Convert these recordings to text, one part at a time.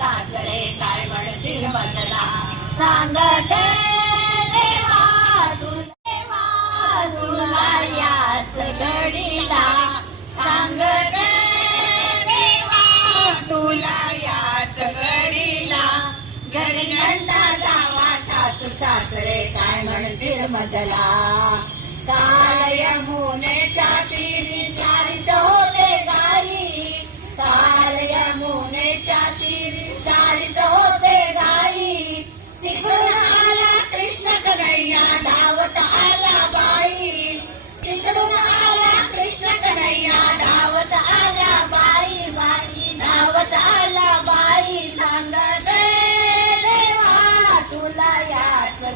सासरे काय म्हणतील बदला सांगते तुला याच घडीला सांगते तुला याच सासरे काय म्हणतील बदला काय यमुनेच्या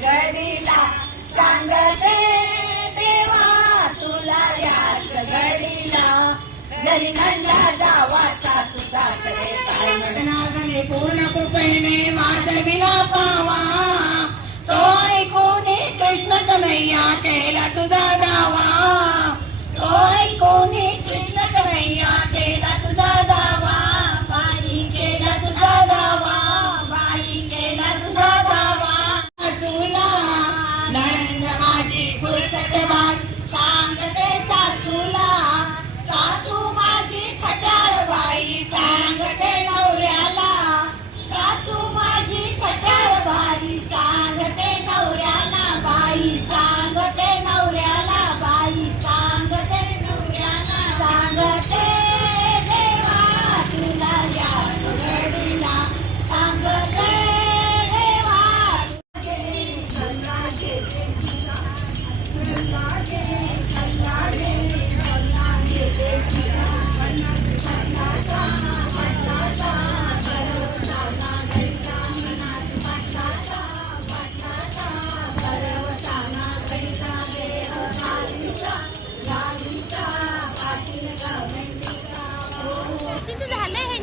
घडीला सांगते देवा तुला याच घडीला जरी नंदा जावा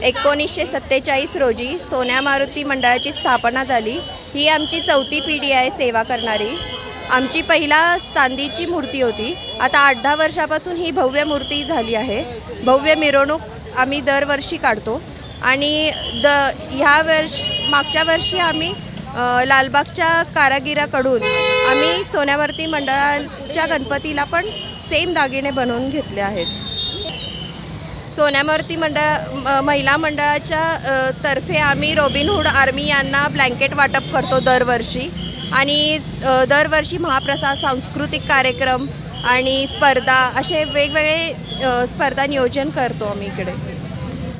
एकोणीसशे सत्तेचाळीस रोजी सोन्या मारुती मंडळाची स्थापना झाली. ही आमची चौथी पिढी आहे सेवा करणारी. आमची पहिला चांदीची मूर्ती होती. आता आठ दहा वर्षापासून ही भव्य मूर्ती झाली आहे. भव्य मिरवणूक आम्ही दरवर्षी काढतो. आणि द ह्या वर्ष मागच्या वर्षी आम्ही लालबागच्या कारागिराकडून आम्ही सोन्यावरती मंडळाच्या गणपतीला पण सेम दागिने बनवून घेतले आहेत. सोन्यामूर्ती मंडळ म- महिला मंडळाच्या तर्फे आम्ही रॉबिनहूड आर्मी यांना ब्लँकेट वाटप करतो दरवर्षी. आणि दरवर्षी महाप्रसाद सांस्कृतिक कार्यक्रम आणि स्पर्धा असे वेगवेगळे स्पर्धा नियोजन करतो आम्ही इकडे.